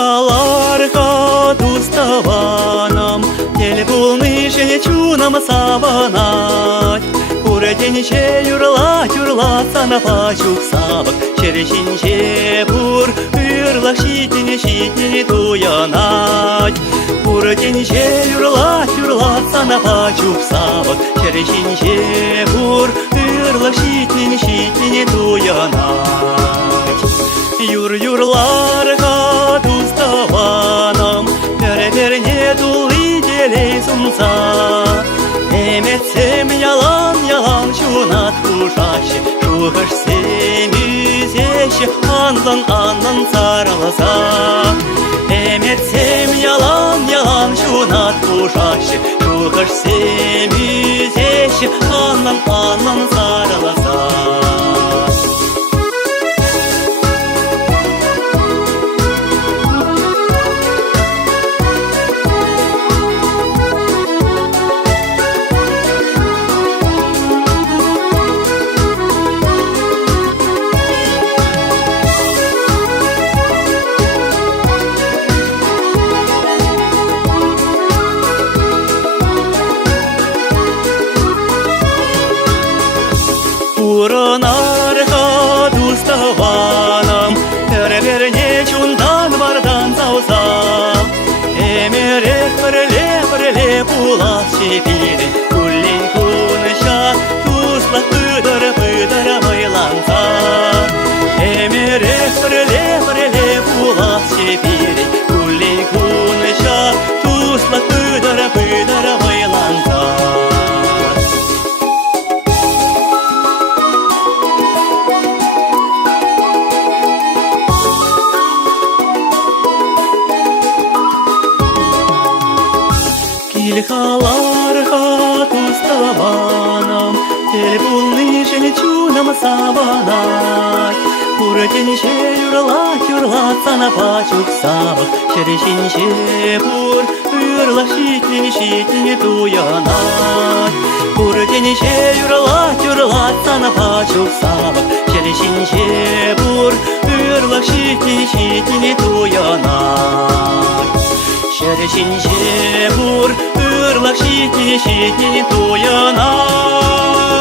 Килхаларга туставанам, ел булнышен чунам сабанать. Уреденче юрла сана пачук сабак, черешинче бур ырлах шитине туянать. Уреденче юрла сана пачук сабак, черешинче бур ырлах шитине туянать. Юрларга туставанам, пере тулы делей сумца. Эмetsем ялан чунат кушаще, шухаш семюзеще, анлан царласа. Эмetsем ялан чунат кушаще, шухаш семюзеще, анлан царласа. Уронарга туставанам, пере чундан вардан зауза. Эмерех перле пулас чепире, куллин куныша, туслах пыдара байланца. Эмерех перле пулас чепире, куллин куныша, туслах пыдара байланца. Килхаларга туставанам, ел булнышен чунам сабанать. Уреденче юрла сана пачук сабак, черешинче бур ырлах шитине туянать. Уреденче юрла сана пачук сабак, черешинче бур ырлах шитине туянать. Черешинче бур ырлах шитине туянать.